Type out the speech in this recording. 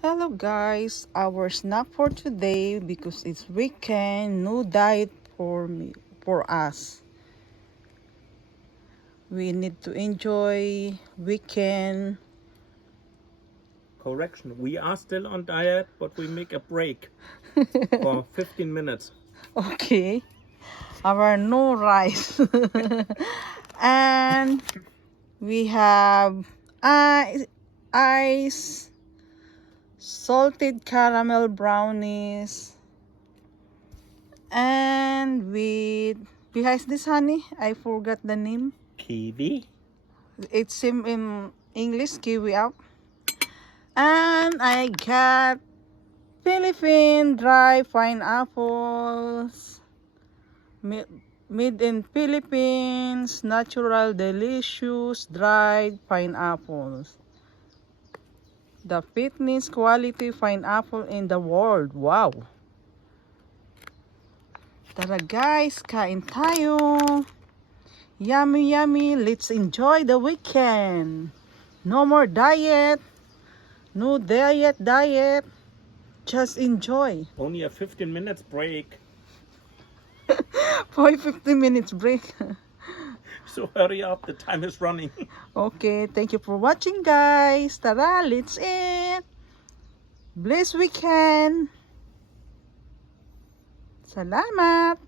Hello guys, our snack for today because it's weekend, no diet for us. We need to enjoy weekend. Correction, we are still on diet, but we make a break for 15 minutes. Okay. Our no rice. And we have ice, salted caramel brownies, and with behind this honey, I forgot the name. Kiwi? It's in English, kiwi up. And I got Philippine dry pineapples. Made in Philippines, natural, delicious, dried pineapples. The fitness quality pineapple in the world. Wow! Tara guys, kain tayo. Yummy, yummy. Let's enjoy the weekend. No more diet. No diet. Just enjoy. Only a 15 minutes break. For 15 minutes break. So hurry up, the time is running. Okay, thank you for watching guys. Tara, let's eat. Blessed weekend. Salamat.